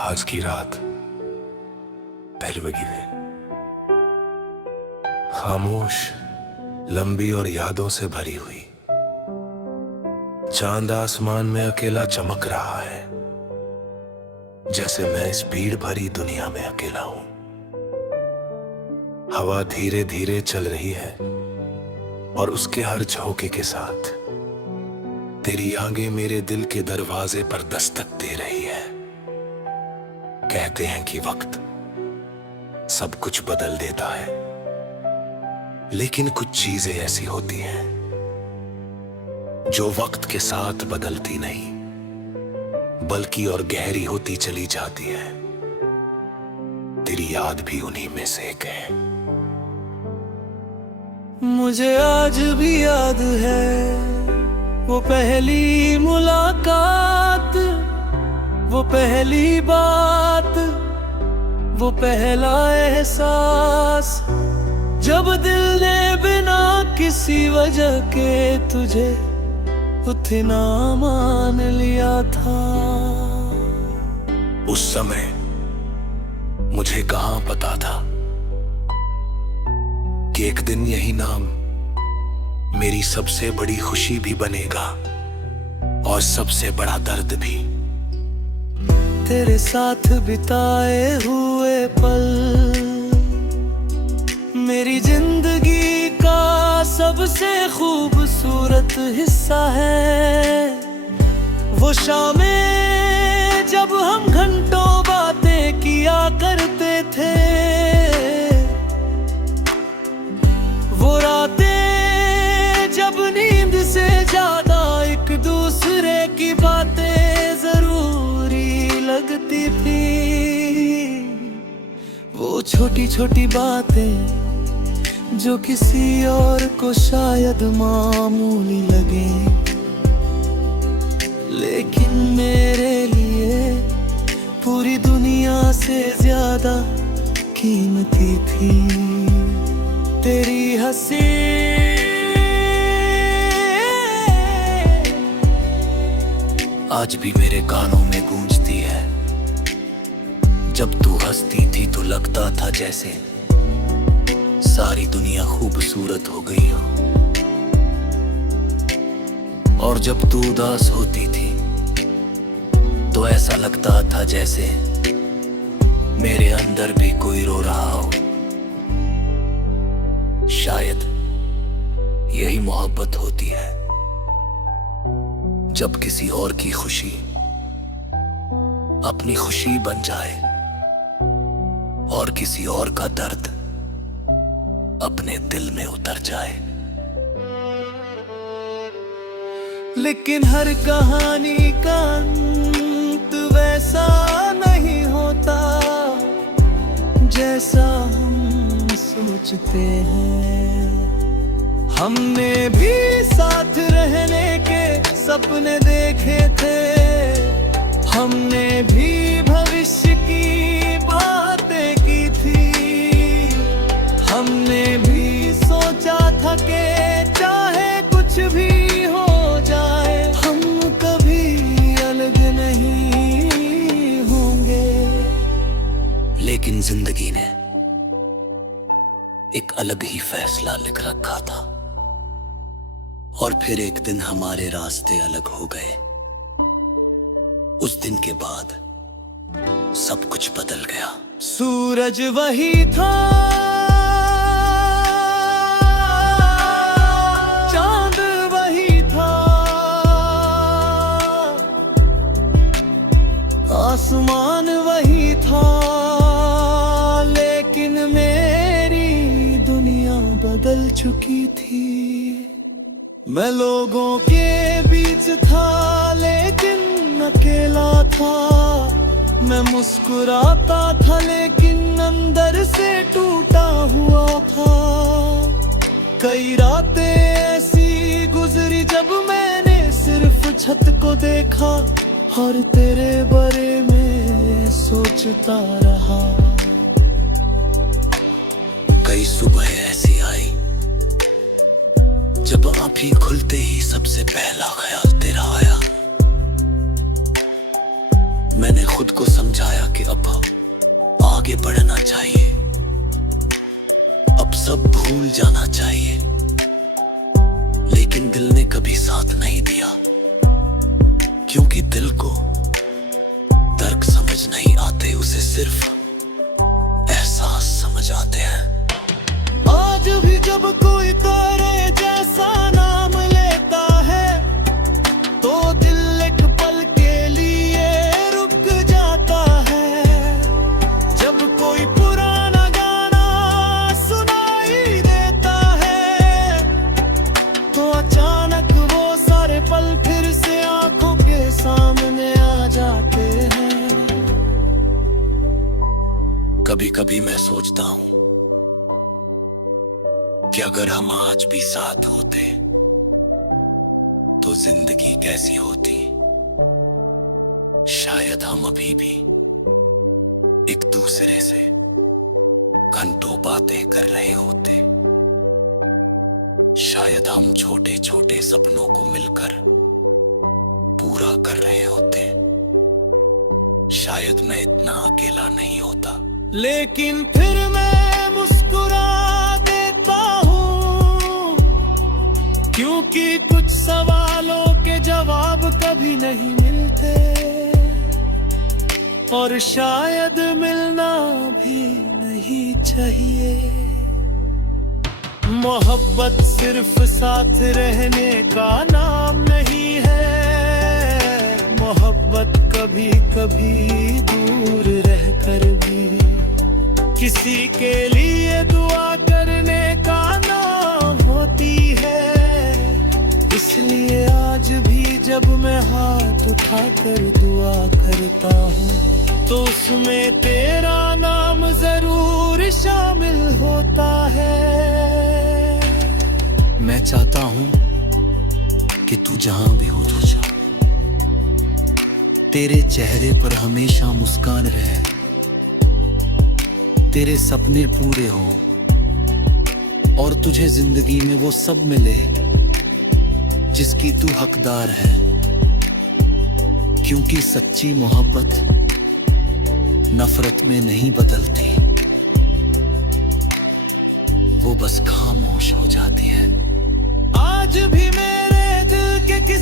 आज की रात पहली बगी है, खामोश, लंबी और यादों से भरी हुई। चांद आसमान में अकेला चमक रहा है, जैसे मैं इस भीड़ भरी दुनिया में अकेला हूं। हवा धीरे धीरे चल रही है और उसके हर झोंके के साथ तेरी आगे मेरे दिल के दरवाजे पर दस्तक दे रही है। कहते हैं कि वक्त सब कुछ बदल देता है, लेकिन कुछ चीजें ऐसी होती हैं जो वक्त के साथ बदलती नहीं, बल्कि और गहरी होती चली जाती है। तेरी याद भी उन्हीं में से एक है। मुझे आज भी याद है वो पहली मुलाकात, वो पहली बात, वो पहला एहसास, जब दिल ने बिना किसी वजह के तुझे उतना मान लिया था। उस समय मुझे कहां पता था कि एक दिन यही नाम मेरी सबसे बड़ी खुशी भी बनेगा और सबसे बड़ा दर्द भी। तेरे साथ बिताए हुए पल मेरी जिंदगी का सबसे खूबसूरत हिस्सा है। वो शामें जब हम घंटों बातें किया करते थे, वो रातें जब नींद से ज्यादा एक दूसरे की बातें जरूरी लगती थी। वो छोटी छोटी बातें जो किसी और को शायद मामूली लगे, लेकिन मेरे लिए पूरी दुनिया से ज्यादा कीमती थी। तेरी हंसी आज भी मेरे कानों में गूंजती है। जब तू हंसती थी तो लगता था जैसे सारी दुनिया खूबसूरत हो गई हो, और जब तू उदास होती थी तो ऐसा लगता था जैसे मेरे अंदर भी कोई रो रहा हो। शायद यही मोहब्बत होती है, जब किसी और की खुशी अपनी खुशी बन जाए और किसी और का दर्द अपने दिल में उतर जाए। लेकिन हर कहानी का अंत वैसा नहीं होता जैसा हम सोचते हैं। हमने भी साथ रहने के सपने देखे थे, हमने भी भविष्य की बातें की थी, हमने भी सोचा था कि चाहे कुछ भी हो जाए हम कभी अलग नहीं होंगे। लेकिन जिंदगी ने एक अलग ही फैसला लिख रखा था, और फिर एक दिन हमारे रास्ते अलग हो गए। उस दिन के बाद सब कुछ बदल गया। सूरज वही था, चांद वही था, आसमान वही था, लेकिन मेरी दुनिया बदल चुकी थी। मैं लोगों के बीच था लेकिन अकेला था, मैं मुस्कुराता था लेकिन अंदर से टूटा हुआ था। कई रातें ऐसी गुजरी जब मैंने सिर्फ छत को देखा और तेरे बारे में सोचता रहा। कई सुबह ऐसी आई जब आँखें खुलते ही सबसे पहला ख्याल तेरा आया। मैंने खुद को समझाया कि कि अब आगे बढ़ना चाहिए, अब सब भूल जाना चाहिए। लेकिन दिल ने कभी साथ नहीं दिया, क्योंकि दिल को तर्क समझ नहीं आते, उसे सिर्फ एहसास समझ आते हैं। आज भी जब कोई तेरे जैसा नाम लेता है तो दिल एक पल के लिए रुक जाता है। जब कोई पुराना गाना सुनाई देता है तो अचानक वो सारे पल फिर से आंखों के सामने आ जाते हैं। कभी कभी मैं सोचता हूँ कि अगर हम आज भी साथ होते तो जिंदगी कैसी होती। शायद हम अभी भी एक दूसरे से घंटों बातें कर रहे होते। शायद हम छोटे छोटे सपनों को मिलकर पूरा कर रहे होते। शायद मैं इतना अकेला नहीं होता। लेकिन फिर मैं मुस्कुरा देता हूँ, क्योंकि कुछ सवालों के जवाब कभी नहीं मिलते और शायद मिलना भी नहीं चाहिए। मोहब्बत सिर्फ साथ रहने का नाम नहीं है, मोहब्बत कभी कभी दूर रहकर भी किसी के लिए दुआ करने का नाम होती है। इसलिए आज भी जब मैं हाथ उठाकर दुआ करता हूँ तो उसमें तेरा नाम जरूर शामिल होता है। मैं चाहता हूँ कि तू जहां भी हो तो जा, तेरे चेहरे पर हमेशा मुस्कान रहे, तेरे सपने पूरे हो और तुझे जिंदगी में वो सब मिले जिसकी तू हकदार है। क्योंकि सच्ची मोहब्बत नफरत में नहीं बदलती, वो बस खामोश हो जाती है। आज भी मेरे दिल के किस